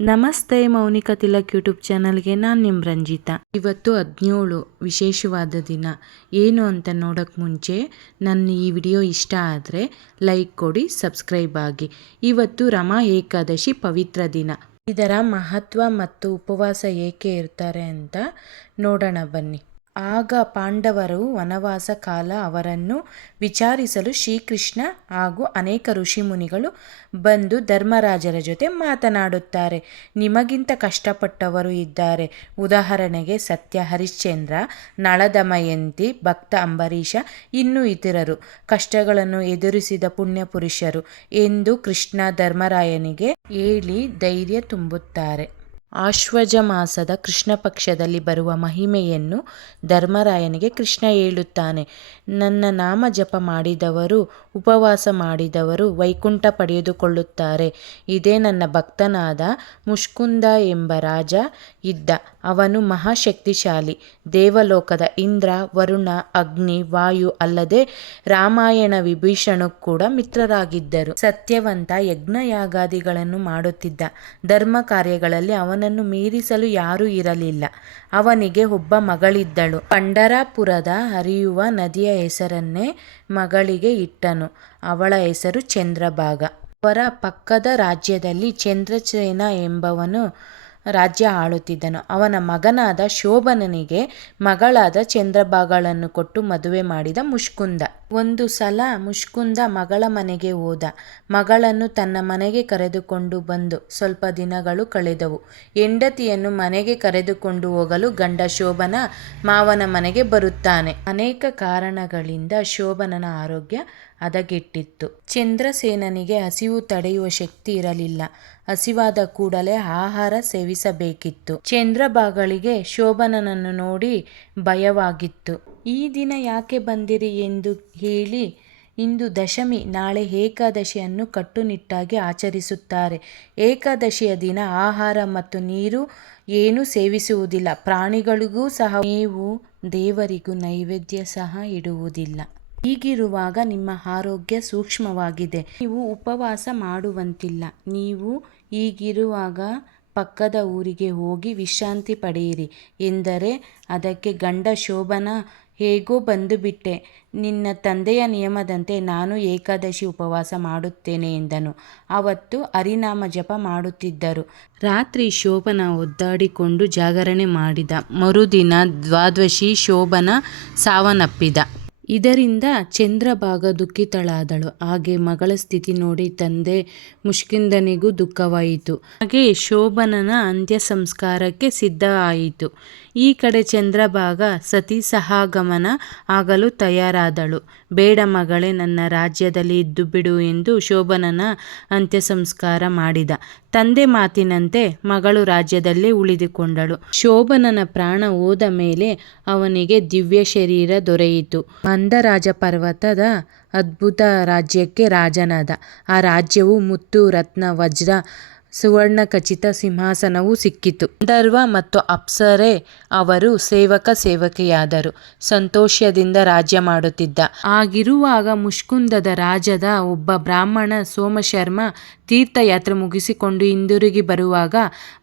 ನಮಸ್ತೆ ಮೌನಿಕಾ ತಿಲಕ್ ಯೂಟ್ಯೂಬ್ ಚಾನಲ್ಗೆ ನಾನು ನಿಮ್ಮ ರಂಜಿತಾ. ಇವತ್ತು ಹದಿನೇಳು ವಿಶೇಷವಾದ ದಿನ. ಏನು ಅಂತ ನೋಡೋಕ್ಕೆ ಮುಂಚೆ ನನ್ನ ಈ ವಿಡಿಯೋ ಇಷ್ಟ ಆದರೆ ಲೈಕ್ ಕೊಡಿ, ಸಬ್ಸ್ಕ್ರೈಬ್ ಆಗಿ. ಇವತ್ತು ರಮಾ ಏಕಾದಶಿ ಪವಿತ್ರ ದಿನ. ಇದರ ಮಹತ್ವ ಮತ್ತು ಉಪವಾಸ ಏಕೆ ಇರ್ತಾರೆ ಅಂತ ನೋಡೋಣ ಬನ್ನಿ. ಆಗ ಪಾಂಡವರು ವನವಾಸ ಕಾಲ ಅವರನ್ನು ವಿಚಾರಿಸಲು ಶ್ರೀಕೃಷ್ಣ ಹಾಗೂ ಅನೇಕ ಋಷಿಮುನಿಗಳು ಬಂದು ಧರ್ಮರಾಜರ ಜೊತೆ ಮಾತನಾಡುತ್ತಾರೆ. ನಿಮಗಿಂತ ಕಷ್ಟಪಟ್ಟವರು ಇದ್ದಾರೆ. ಉದಾಹರಣೆಗೆ ಸತ್ಯ ಹರಿಶ್ಚಂದ್ರ, ನಳದಮಯಂತಿ, ಭಕ್ತ ಅಂಬರೀಷ, ಇನ್ನೂ ಇತರರು. ಕಷ್ಟಗಳನ್ನು ಎದುರಿಸಿದ ಪುಣ್ಯ ಪುರುಷರು ಎಂದು ಕೃಷ್ಣ ಧರ್ಮರಾಯನಿಗೆ ಹೇಳಿ ಧೈರ್ಯ ತುಂಬುತ್ತಾರೆ. ಆಶ್ವಜ ಮಾಸದ ಕೃಷ್ಣ ಪಕ್ಷದಲ್ಲಿ ಬರುವ ಮಹಿಮೆಯನ್ನು ಧರ್ಮರಾಯನಿಗೆ ಕೃಷ್ಣ ಹೇಳುತ್ತಾನೆ. ನನ್ನ ನಾಮ ಜಪ ಮಾಡಿದವರು, ಉಪವಾಸ ಮಾಡಿದವರು ವೈಕುಂಠ ಪಡೆದುಕೊಳ್ಳುತ್ತಾರೆ. ಇದೇ ನನ್ನ ಭಕ್ತನಾದ ಮುಷ್ಕುಂದ ಎಂಬ ರಾಜ ಇದ್ದ. ಅವನು ಮಹಾಶಕ್ತಿಶಾಲಿ. ದೇವಲೋಕದ ಇಂದ್ರ, ವರುಣ, ಅಗ್ನಿ, ವಾಯು ಅಲ್ಲದೆ ರಾಮಾಯಣ ವಿಭೀಷಣು ಕೂಡ ಮಿತ್ರರಾಗಿದ್ದರು. ಸತ್ಯವಂತ ಯಜ್ಞಯಾಗಾದಿಗಳನ್ನು ಮಾಡುತ್ತಿದ್ದ. ಧರ್ಮ ಕಾರ್ಯಗಳಲ್ಲಿ ಅವನನ್ನು ಮೀರಿಸಲು ಯಾರೂ ಇರಲಿಲ್ಲ. ಅವನಿಗೆ ಒಬ್ಬ ಮಗಳಿದ್ದಳು. ಪಂಡರಾಪುರದ ಹರಿಯುವ ನದಿಯ ಹೆಸರನ್ನೇ ಮಗಳಿಗೆ ಇಟ್ಟನು. ಅವಳ ಹೆಸರು ಚಂದ್ರಭಾಗ. ಅವರ ಪಕ್ಕದ ರಾಜ್ಯದಲ್ಲಿ ಚಂದ್ರಸೇನ ಎಂಬವನು ರಾಜ್ಯ ಆಳುತ್ತಿದ್ದನು. ಅವನ ಮಗನಾದ ಶೋಭನನಿಗೆ ಮಗಳಾದ ಚಂದ್ರಭಾಗಳನ್ನು ಕೊಟ್ಟು ಮದುವೆ ಮಾಡಿದ ಮುಷ್ಕುಂದ. ಒಂದು ಸಲ ಮುಷ್ಕುಂದ ಮಗಳ ಮನೆಗೆ ಹೋದ. ಮಗಳನ್ನು ತನ್ನ ಮನೆಗೆ ಕರೆದುಕೊಂಡು ಬಂದು ಸ್ವಲ್ಪ ದಿನಗಳು ಕಳೆದವು. ಹೆಂಡತಿಯನ್ನು ಮನೆಗೆ ಕರೆದುಕೊಂಡು ಹೋಗಲು ಗಂಡ ಶೋಭನ ಮಾವನ ಮನೆಗೆ ಬರುತ್ತಾನೆ. ಅನೇಕ ಕಾರಣಗಳಿಂದ ಶೋಭನನ ಆರೋಗ್ಯ ಹದಗೆಟ್ಟಿತ್ತು. ಚಂದ್ರಸೇನನಿಗೆ ಹಸಿವು ತಡೆಯುವ ಶಕ್ತಿ ಇರಲಿಲ್ಲ. ಹಸಿವಾದ ಕೂಡಲೇ ಆಹಾರ ಸೇವಿಸಬೇಕಿತ್ತು. ಚಂದ್ರಬಾಗಳಿಗೆ ಶೋಭನನನ್ನು ನೋಡಿ ಭಯವಾಗಿತ್ತು. ಈ ದಿನ ಯಾಕೆ ಬಂದಿರಿ ಎಂದು ಹೇಳಿ ಇಂದು ದಶಮಿ, ನಾಳೆ ಏಕಾದಶಿಯನ್ನು ಕಟ್ಟುನಿಟ್ಟಾಗಿ ಆಚರಿಸುತ್ತಾರೆ. ಏಕಾದಶಿಯ ದಿನ ಆಹಾರ ಮತ್ತು ನೀರು ಏನೂ ಸೇವಿಸುವುದಿಲ್ಲ. ಪ್ರಾಣಿಗಳಿಗೂ ಸಹ ನೀವು ದೇವರಿಗೂ ನೈವೇದ್ಯ ಸಹ ಇಡುವುದಿಲ್ಲ. ಹೀಗಿರುವಾಗ ನಿಮ್ಮ ಆರೋಗ್ಯ ಸೂಕ್ಷ್ಮವಾಗಿದೆ. ನೀವು ಉಪವಾಸ ಮಾಡುವಂತಿಲ್ಲ. ನೀವು ಹೀಗಿರುವಾಗ ಪಕ್ಕದ ಊರಿಗೆ ಹೋಗಿ ವಿಶ್ರಾಂತಿ ಪಡೆಯಿರಿ ಎಂದರೆ ಅದಕ್ಕೆ ಗಂಡ ಶೋಭನ ಹೇಗೋ ಬಂದುಬಿಟ್ಟೆ ನಿನ್ನ ತಂದೆಯ ನಿಯಮದಂತೆ ನಾನು ಏಕಾದಶಿ ಉಪವಾಸ ಮಾಡುತ್ತೇನೆ ಎಂದನು. ಅವತ್ತು ಹರಿನಾಮ ಜಪ ಮಾಡುತ್ತಿದ್ದರು. ರಾತ್ರಿ ಶೋಭನ ಒದ್ದಾಡಿಕೊಂಡು ಜಾಗರಣೆ ಮಾಡಿದ. ಮರುದಿನ ದ್ವಾದಶಿ ಶೋಭನ ಸಾವನ್ನಪ್ಪಿದ. ಇದರಿಂದ ಚಂದ್ರಭಾಗ ದುಃಖಿತಳಾದಳು. ಹಾಗೆ ಮಗಳ ಸ್ಥಿತಿ ನೋಡಿ ತಂದೆ ಮುಷ್ಕಿಂದನಿಗೂ ದುಃಖವಾಯಿತು. ಹಾಗೆ ಶೋಭನನ ಅಂತ್ಯ ಸಂಸ್ಕಾರಕ್ಕೆ ಸಿದ್ಧ ಆಯಿತು ಈ ಕಡೆ ಚಂದ್ರಭಾಗ ಸತಿ ಸಹಾಗಮನ ಆಗಲು ತಯಾರಾದಳು. ಬೇಡ ಮಗಳೇ, ನನ್ನ ರಾಜ್ಯದಲ್ಲಿ ಇದ್ದು ಬಿಡು ಎಂದು ಶೋಭನನ ಅಂತ್ಯ ಸಂಸ್ಕಾರ ಮಾಡಿದ. ತಂದೆ ಮಾತಿನಂತೆ ಮಗಳು ರಾಜ್ಯದಲ್ಲೇ ಉಳಿದುಕೊಂಡಳು. ಶೋಭನನ ಪ್ರಾಣ ಹೋದ ಮೇಲೆ ಅವನಿಗೆ ದಿವ್ಯ ಶರೀರ ದೊರೆಯಿತು. ಮಂದರಾಜ ಪರ್ವತದ ಅದ್ಭುತ ರಾಜ್ಯಕ್ಕೆ ರಾಜನಾದ. ಆ ರಾಜ್ಯವು ಮುತ್ತು, ರತ್ನ, ವಜ್ರ ಸುವರ್ಣ ಖಚಿತ ಸಿಂಹಾಸನವೂ ಸಿಕ್ಕಿತು. ಗಂಧರ್ವ ಮತ್ತು ಅಪ್ಸರೆ ಅವರು ಸೇವಕ ಸೇವಕಿಯಾದರು. ಸಂತೋಷದಿಂದ ರಾಜ್ಯ ಮಾಡುತ್ತಿದ್ದ. ಆಗಿರುವಾಗ ಮುಷ್ಕುಂದದ ರಾಜದ ಒಬ್ಬ ಬ್ರಾಹ್ಮಣ ಸೋಮಶರ್ಮ ತೀರ್ಥಯಾತ್ರೆ ಮುಗಿಸಿಕೊಂಡು ಹಿಂದಿರುಗಿ ಬರುವಾಗ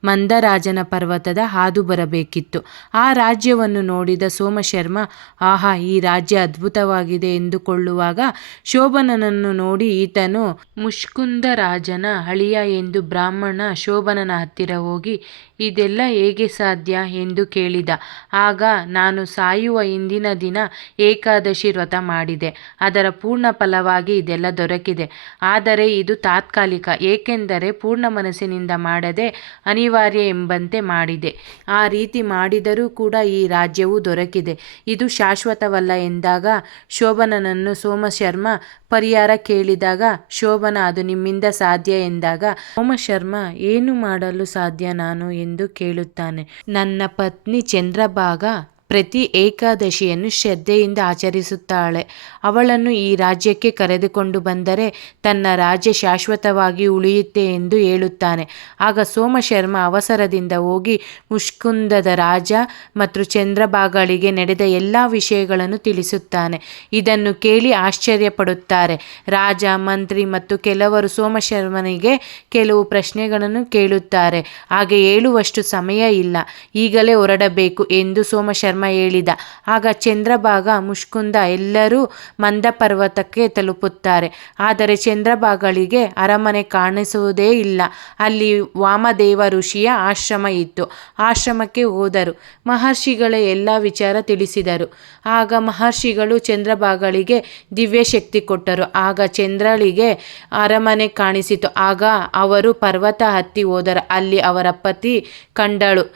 ಮಂದರಾಜನ ಪರ್ವತದ ಹಾದು ಬರಬೇಕಿತ್ತು. ಆ ರಾಜ್ಯವನ್ನು ನೋಡಿದ ಸೋಮಶರ್ಮ, ಆಹಾ, ಈ ರಾಜ್ಯ ಅದ್ಭುತವಾಗಿದೆ ಎಂದುಕೊಳ್ಳುವಾಗ ಶೋಭನನನ್ನು ನೋಡಿ ಈತನು ಮುಷ್ಕುಂದ ರಾಜನ ಅಳಿಯ ಎಂದು ಬ್ರಾಹ್ಮಣ ಶೋಭನನ ಹತ್ತಿರ ಹೋಗಿ, ಇದೆಲ್ಲ ಹೇಗೆ ಸಾಧ್ಯ? ಎಂದು ಕೇಳಿದ. ಆಗ ನಾನು ಸಾಯುವ ಹಿಂದಿನ ದಿನ ಏಕಾದಶಿ ವ್ರತ ಮಾಡಿದೆ. ಅದರ ಪೂರ್ಣ ಫಲವಾಗಿ ಇದೆಲ್ಲ ದೊರಕಿದೆ. ಆದರೆ ಇದು ತಾತ್ಕಾಲಿಕ. ಏಕೆಂದರೆ ಪೂರ್ಣ ಮನಸ್ಸಿನಿಂದ ಮಾಡದೆ ಅನಿವಾರ್ಯ ಎಂಬಂತೆ ಮಾಡಿದೆ. ಆ ರೀತಿ ಮಾಡಿದರೂ ಕೂಡ ಈ ರಾಜ್ಯವು ದೊರಕಿದೆ. ಇದು ಶಾಶ್ವತವಲ್ಲ ಎಂದಾಗ ಶೋಭನನನ್ನು ಸೋಮಶರ್ಮ ಪರಿಹಾರ ಕೇಳಿದಾಗ, ಶೋಭನ, ಅದು ನಿಮ್ಮಿಂದ ಸಾಧ್ಯ ಎಂದಾಗ, ಸೋಮಶರ್ಮ, ಏನು ಮಾಡಲು ಸಾಧ್ಯ ನಾನು? ಎಂದು ಕೇಳುತ್ತಾನೆ. ನನ್ನ ಪತ್ನಿ ಚಂದ್ರಭಾಗ ಪ್ರತಿ ಏಕಾದಶಿಯನ್ನು ಶ್ರದ್ಧೆಯಿಂದ ಆಚರಿಸುತ್ತಾಳೆ. ಅವಳನ್ನು ಈ ರಾಜ್ಯಕ್ಕೆ ಕರೆದುಕೊಂಡು ಬಂದರೆ ತನ್ನ ರಾಜ್ಯ ಶಾಶ್ವತವಾಗಿ ಉಳಿಯುತ್ತೆ ಎಂದು ಹೇಳುತ್ತಾನೆ. ಆಗ ಸೋಮಶರ್ಮ ಅವಸರದಿಂದ ಹೋಗಿ ಮುಷ್ಕುಂದದ ರಾಜ ಮತ್ತು ಚಂದ್ರಭಾಗಳಿಗೆ ನಡೆದ ಎಲ್ಲ ವಿಷಯಗಳನ್ನು ತಿಳಿಸುತ್ತಾನೆ. ಇದನ್ನು ಕೇಳಿ ಆಶ್ಚರ್ಯಪಡುತ್ತಾರೆ. ರಾಜ, ಮಂತ್ರಿ ಮತ್ತು ಕೆಲವರು ಸೋಮಶರ್ಮನಿಗೆ ಕೆಲವು ಪ್ರಶ್ನೆಗಳನ್ನು ಕೇಳುತ್ತಾರೆ. ಹಾಗೆ ಹೇಳುವಷ್ಟು ಸಮಯ ಇಲ್ಲ. ಈಗಲೇ ಹೊರಡಬೇಕು ಎಂದು ಸೋಮಶರ್ಮ ಹೇಳಿದ. ಆಗ ಚಂದ್ರಭಾಗ, ಮುಷ್ಕುಂದ ಎಲ್ಲರೂ ಮಂದ ಪರ್ವತಕ್ಕೆ ತಲುಪುತ್ತಾರೆ. ಆದರೆ ಚಂದ್ರಭಾಗಳಿಗೆ ಅರಮನೆ ಕಾಣಿಸುವುದೇ ಇಲ್ಲ. ಅಲ್ಲಿ ವಾಮದೇವ ಋಷಿಯ ಆಶ್ರಮ ಇತ್ತು. ಆಶ್ರಮಕ್ಕೆ ಹೋದರು. ಮಹರ್ಷಿಗಳೇ ಎಲ್ಲ ವಿಚಾರ ತಿಳಿಸಿದರು. ಆಗ ಮಹರ್ಷಿಗಳು ಚಂದ್ರಭಾಗಳಿಗೆ ದಿವ್ಯ ಶಕ್ತಿ ಕೊಟ್ಟರು. ಆಗ ಚಂದ್ರಳಿಗೆ ಅರಮನೆ ಕಾಣಿಸಿತು. ಆಗ ಅವರು ಪರ್ವತ ಹತ್ತಿ ಹೋದರು. ಅಲ್ಲಿ ಅವರ ಪತಿ ಕಂಡಳು.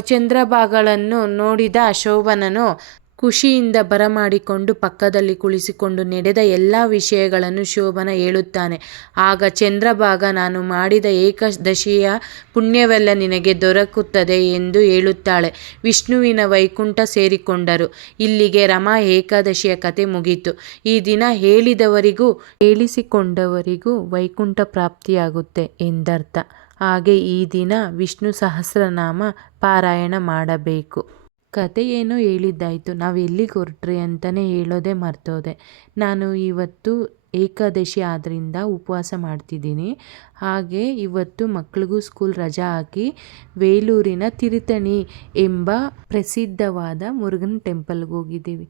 ಚಂದ್ರಭಾಗಳನ್ನು ನೋಡಿದ ಶೋಭನನು ಖುಷಿಯಿಂದ ಬರಮಾಡಿಕೊಂಡು ಪಕ್ಕದಲ್ಲಿ ಕುಳಿಸಿಕೊಂಡು ನಡೆದ ಎಲ್ಲ ವಿಷಯಗಳನ್ನು ಶೋಭನ ಹೇಳುತ್ತಾನೆ. ಆಗ ಚಂದ್ರಭಾಗ, ನಾನು ಮಾಡಿದ ಏಕದಶಿಯ ಪುಣ್ಯವೆಲ್ಲ ನಿನಗೆ ದೊರಕುತ್ತದೆ ಎಂದು ಹೇಳುತ್ತಾಳೆ. ವಿಷ್ಣುವಿನ ವೈಕುಂಠ ಸೇರಿಕೊಂಡರು. ಇಲ್ಲಿಗೆ ರಮಾ ಏಕಾದಶಿಯ ಕತೆ ಮುಗೀತು. ಈ ದಿನ ಹೇಳಿದವರಿಗೂ, ಹೇಳಿಸಿಕೊಂಡವರಿಗೂ ವೈಕುಂಠ ಪ್ರಾಪ್ತಿಯಾಗುತ್ತೆ ಎಂದರ್ಥ. ಹಾಗೆ ಈ ದಿನ ವಿಷ್ಣು ಸಹಸ್ರನಾಮ ಪಾರಾಯಣ ಮಾಡಬೇಕು. ಕತೆ ಏನು ಹೇಳಿದ್ದಾಯಿತು. ನಾವು ಎಲ್ಲಿಗೆ ಹೊರಟ್ರಿ ಅಂತಲೇ ಹೇಳೋದೇ ಮರ್ತೋದೆ. ನಾನು ಇವತ್ತು ಏಕಾದಶಿ ಆದ್ದರಿಂದ ಉಪವಾಸ ಮಾಡ್ತಿದ್ದೀನಿ. ಹಾಗೆ ಇವತ್ತು ಮಕ್ಕಳಿಗೂ ಸ್ಕೂಲ್ ರಜಾ ಹಾಕಿ ವೇಲೂರಿನ ತಿರುತಣಿ ಎಂಬ ಪ್ರಸಿದ್ಧವಾದ ಮುರುಗನ್ ಟೆಂಪಲ್ಗೆ ಹೋಗಿದ್ದೀವಿ.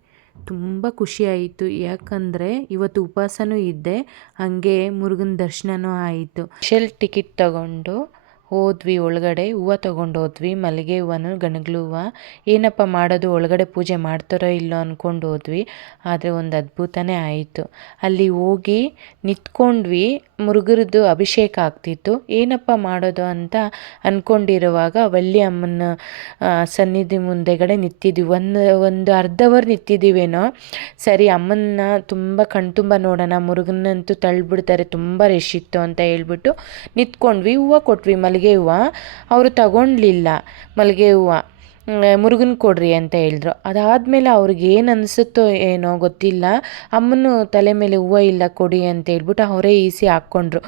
ತುಂಬ ಖುಷಿಯಾಯಿತು. ಯಾಕಂದರೆ ಇವತ್ತು ಉಪವಾಸನೂ ಇದ್ದೆ ಹಾಗೆ ಮುರುಗನ ದರ್ಶನನೂ ಆಯಿತು. ಸ್ಪೆಷಲ್ ಟಿಕೆಟ್ ತಗೊಂಡು ಹೋದ್ವಿ ಒಳಗಡೆ, ಹೂವು ತೊಗೊಂಡು ಹೋದ್ವಿ ಮಲ್ಲಿಗೆ ಹೂವನು ಗಣಗ್ಲು ಹೂವು ಏನಪ್ಪ ಮಾಡೋದು, ಒಳಗಡೆ ಪೂಜೆ ಮಾಡ್ತಾರೋ ಇಲ್ಲೋ ಅಂದ್ಕೊಂಡು ಹೋದ್ವಿ. ಆದರೆ ಒಂದು ಅದ್ಭುತನೇ ಆಯಿತು. ಅಲ್ಲಿ ಹೋಗಿ ನಿಂತ್ಕೊಂಡ್ವಿ, ಮುರುಗರದ್ದು ಅಭಿಷೇಕ ಆಗ್ತಿತ್ತು. ಏನಪ್ಪ ಮಾಡೋದು ಅಂತ ಅಂದ್ಕೊಂಡಿರುವಾಗ ವಳ್ಳಿ ಅಮ್ಮನ ಸನ್ನಿಧಿ ಮುಂದೆಗಡೆ ನಿಂತಿದ್ವಿ. ಒಂದು ಒಂದು ಅರ್ಧ ಅವರ್ ನಿಂತಿದ್ದೀವೇನೋ? ಸರಿ, ಅಮ್ಮನ್ನ ತುಂಬ ಕಣ್ತುಂಬ ನೋಡೋಣ, ಮುರುಗನಂತೂ ತಳ್ಳಿಬಿಡ್ತಾರೆ ತುಂಬ ರಶ್ ಇತ್ತು ಅಂತ ಹೇಳ್ಬಿಟ್ಟು ನಿಂತ್ಕೊಂಡ್ವಿ, ಹೂವು ಕೊಟ್ವಿ, ಮಲ್ಲಿಗೆ ಹೂವು ಅವರು ತಗೊಳ್ಲಿಲ್ಲ ಮಲ್ಲಿಗೆ ಹೂವು ಮುರುಗನ್ ಕೊಡ್ರಿ ಅಂತ ಹೇಳಿದ್ರು. ಅದಾದಮೇಲೆ ಅವ್ರಿಗೆ ಏನು ಅನಿಸುತ್ತೋ ಏನೋ ಗೊತ್ತಿಲ್ಲ. ಅಮ್ಮನ ತಲೆ ಮೇಲೆ ಹೂವು ಇಲ್ಲ, ಕೊಡಿ ಅಂತ ಹೇಳ್ಬಿಟ್ಟು ಅವರೇ ಈಸಿ ಹಾಕ್ಕೊಂಡ್ರು.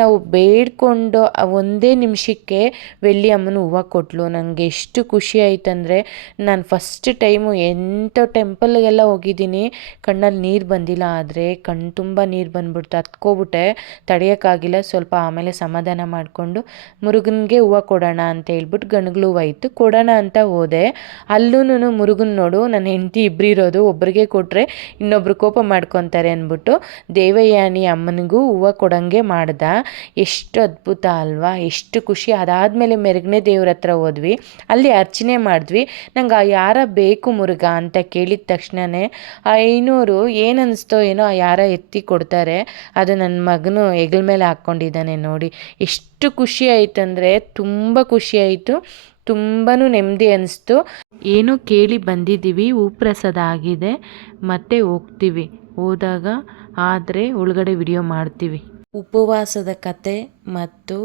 ನಾವು ಬೇಡ್ಕೊಂಡು ಒಂದೇ ನಿಮಿಷಕ್ಕೆ ಬೆಳ್ಳಿ ಅಮ್ಮನ ಹೂವು ಕೊಟ್ಟಳು ನನಗೆ ಎಷ್ಟು ಖುಷಿ ಆಯ್ತಂದರೆ, ನಾನು ಫಸ್ಟ್ ಟೈಮು ಎಂಥ ಟೆಂಪಲ್ಗೆಲ್ಲ ಹೋಗಿದ್ದೀನಿ. ಕಣ್ಣಲ್ಲಿ ನೀರು ಬಂದಿಲ್ಲ ಆದರೆ ಕಣ್ಣು ತುಂಬ ನೀರು ಬಂದ್ಬಿಡ್ತು. ಹತ್ಕೋಬಿಟ್ಟೆ ತಡೆಯೋಕ್ಕಾಗಿಲ್ಲ. ಸ್ವಲ್ಪ ಆಮೇಲೆ ಸಮಾಧಾನ ಮಾಡಿಕೊಂಡು ಮುರುಗನ್ಗೆ ಹೂವು ಕೊಡೋಣ ಅಂತ ಹೇಳ್ಬಿಟ್ಟು ಗಣಗ್ಲು ಹೂವು ಕೊಡೋಣ ಅಂತ ಹೋದೆ ಹೋದೆ. ಅಲ್ಲೂ ಮುರುಗನ್ ನೋಡು ನನ್ನ ಹೆಂಡತಿ ಇಬ್ಬರಿರೋದು ಒಬ್ಬರಿಗೆ ಕೊಟ್ಟರೆ ಇನ್ನೊಬ್ರು ಕೋಪ ಮಾಡ್ಕೊತಾರೆ ಅಂದ್ಬಿಟ್ಟು ದೇವಯಾನಿ ಅಮ್ಮನಿಗೂ ಹೂವು ಕೊಡಂಗೆ ಮಾಡ್ದ. ಎಷ್ಟು ಅದ್ಭುತ ಅಲ್ವಾ, ಎಷ್ಟು ಖುಷಿ. ಅದಾದಮೇಲೆ ಮೆರಗನೆ ದೇವ್ರ ಹತ್ರ ಹೋದ್ವಿ. ಅಲ್ಲಿ ಅರ್ಚನೆ ಮಾಡಿದ್ವಿ. ನಂಗೆ ಆ ಯಾರ ಬೇಕು ಮುರುಘ ಅಂತ ಕೇಳಿದ ತಕ್ಷಣವೇ ಆ ಐನೂರು ಏನು ಅನಿಸ್ತೋ ಏನೋ ಆ ಯಾರ ಎತ್ತಿ ಕೊಡ್ತಾರೆ. ಅದು ನನ್ನ ಮಗನು ಹೆಗಲ ಮೇಲೆ ಹಾಕ್ಕೊಂಡಿದ್ದಾನೆ ನೋಡಿ. ಎಷ್ಟು ಖುಷಿ ಆಯ್ತಂದರೆ, ತುಂಬ ಖುಷಿ ಆಯಿತು. ತುಂಬಾ ನೆಮ್ಮದಿ ಅನಿಸ್ತು. ಏನೋ ಕೇಳಿ ಬಂದಿದ್ದೀವಿ ಹೂಪ್ರಸಾದ ಆಗಿದೆ ಮತ್ತೆ ಹೋಗ್ತೀವಿ. ಹೋದಾಗ ಆದರೆ ಒಳಗಡೆ ವಿಡಿಯೋ ಮಾಡ್ತೀವಿ. ಉಪವಾಸದ ಕತೆ ಮತ್ತು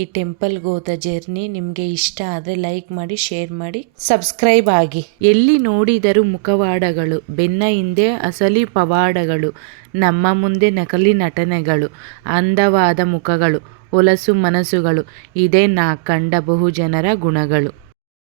ಈ ಟೆಂಪಲ್ಗೆ ಹೋದ ಜರ್ನಿ ನಿಮಗೆ ಇಷ್ಟ ಆದರೆ ಲೈಕ್ ಮಾಡಿ ಶೇರ್ ಮಾಡಿ ಸಬ್ಸ್ಕ್ರೈಬ್ ಆಗಿ. ಎಲ್ಲಿ ನೋಡಿದರೂ ಮುಖವಾಡಗಳು ಬೆನ್ನ ಹಿಂದೆ ಅಸಲಿ ಪವಾಡಗಳು ನಮ್ಮ ಮುಂದೆ ನಕಲಿ ನಟನೆಗಳು ಅಂದವಾದ ಮುಖಗಳು. ಹೊಲಸು ಮನಸ್ಸುಗಳು. ಇದೇ ನಾ ಕಂಡ ಬಹುಜನರ ಗುಣಗಳು.